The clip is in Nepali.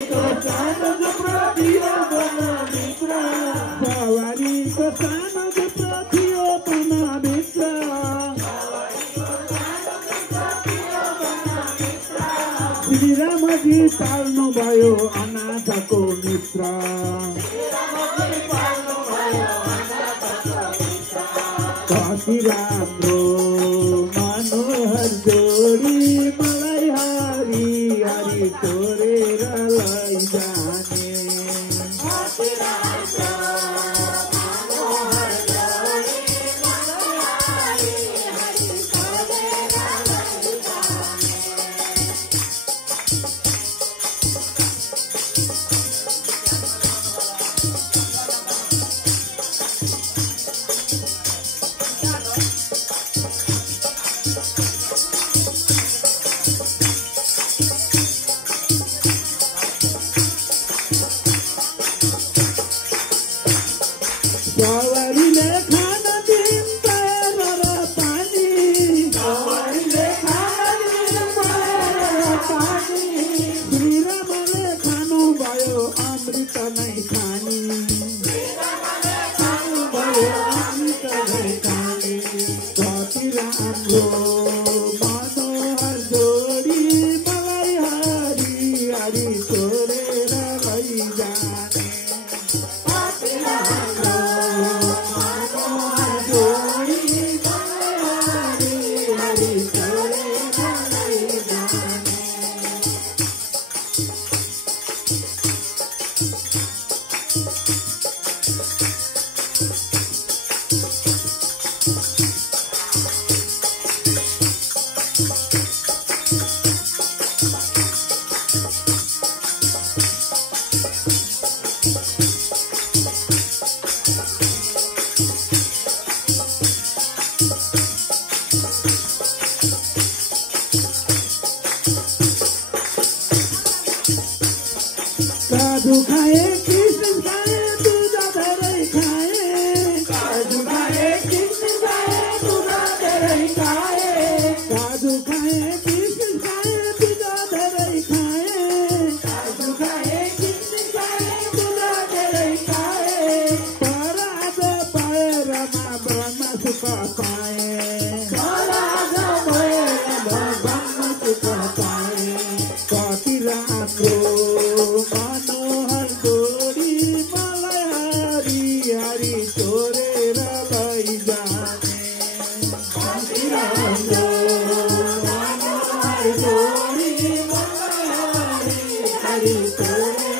सानों प्रतियो बना मित्र सवारी को सानों प्रतियो बना मित्र श्री राम जी पाल्नु भयो अनाथको मित्र कति राम्रो मनोहर जोडी मलाई हरि हरि छोडेर लैजाने सवारीले खाना दिन्छ र पानी सवारीले खाना दिन्छ र पानी श्री रामले खानु भयो अमृत नै खानी खानु भयो अमृत नै खानी कति राम्रो मनोहर जोडी मलाई हरि हरि छोडेर लैजाने काजू खाए किशमिश खाए दूध धेरै खाए काजू खाए किशमिश खाए दूध धेरै खाए काजू खाए किशमिश खाए दूध धेरै खाए काजू खाए किशमिश खाए दूध धेरै खाए पर आज पाएर ब्रह्म सुख पाए पर आज भएर ब्रह्म सुख पाए कति राम्रो मनोहर जोडी मलाई हरि हरि छोडेर लैजाने कति राम्रो मनोहर जोडी मलाई हरि हरि छोडेर